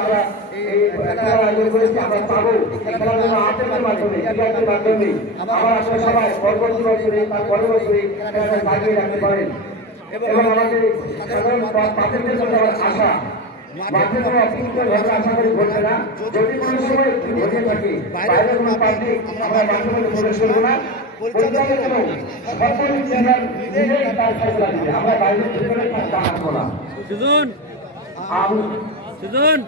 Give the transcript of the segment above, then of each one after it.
আমরা এই খেলার আয়োজন করেছি, আমরা পাবো খেলাধুলা আপনাদের মাধ্যমে, ক্রীড়ার মাধ্যমে আবার আসলে সবাই পরবর্তী বছরে তার পরের বছরে খেলাটা জাগিয়ে রাখতে পারেন। এবং আমাদের সাধারণ পাঠকদের জন্য আমার আশা, মাঠে কোনো অপ্রীতিকর ঘটনা আশা করি ঘটবে না। যদি কোনো সময় ঘটে থাকে বাইরে কোনো পাবলিক আমরা মাঠে মধ্যে প্রবেশ করবো না। পরিচালকের সকল প্লেয়ার নিজেই তার ফেসলা দিবে, আমরা বাইরের ভিতরে আসবো না। সুজন সুজন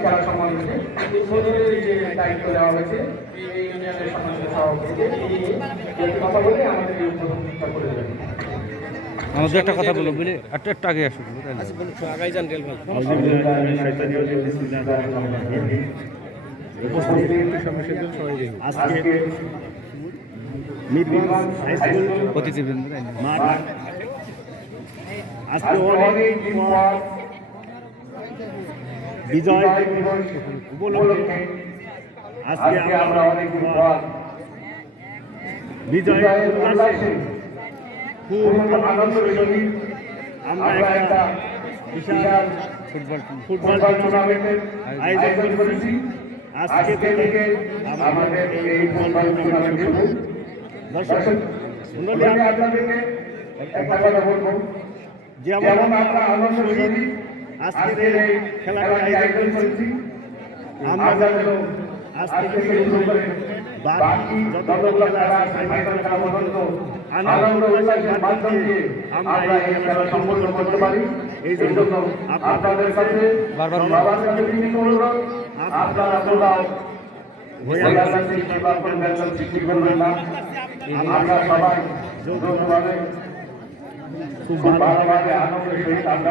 খেলা সম্মানিত যে দায়িত্ব দেওয়া হয়েছে এই ইউনিয়নের সম্মানিত সভাপতি কথা বলে আমাদের এই উদ্বোধন করে দেবেন। আমাদের একটা কথা বলো বুঝলে, একটু আগে আসুন আগাই যান রেল ভাই। অতিথিবৃন্দ আজকে অনেক বিজয় উপলক্ষে আজকে আমরা অনেক বিজয় উল্লাসে খুব আনন্দের সহিত আমরা একটা বিশাল ফুটবল টুর্নামেন্টের আয়োজন করেছি। আজকে থেকে আমাদের এই ফুটবল টুর্নামেন্ট শুরু। দর্শক মণ্ডলী, আপনাদেরকে একটা কথা বলবো, যেমন আমরা আনন্দ সহিত আজকের এই খেলাটি আয়োজন করেছি, আমরা যেন আজ থেকে শুরু করে বাকি যতগুলো খেলা আছে ফাইনাল খেলা পর্যন্ত আনন্দ উল্লাসের মাধ্যম দিয়ে আমরা এই খেলা সম্পন্ন করতে পারি। এই জন্য আপনাদের কাছে সবার কাছে বিনীত অনুরোধ, আপনারা কোথাও সৃষ্টি করবেন না। আমরা সবাই যৌথভাবে খুব ভালোভাবে আনন্দের সহিত আমরা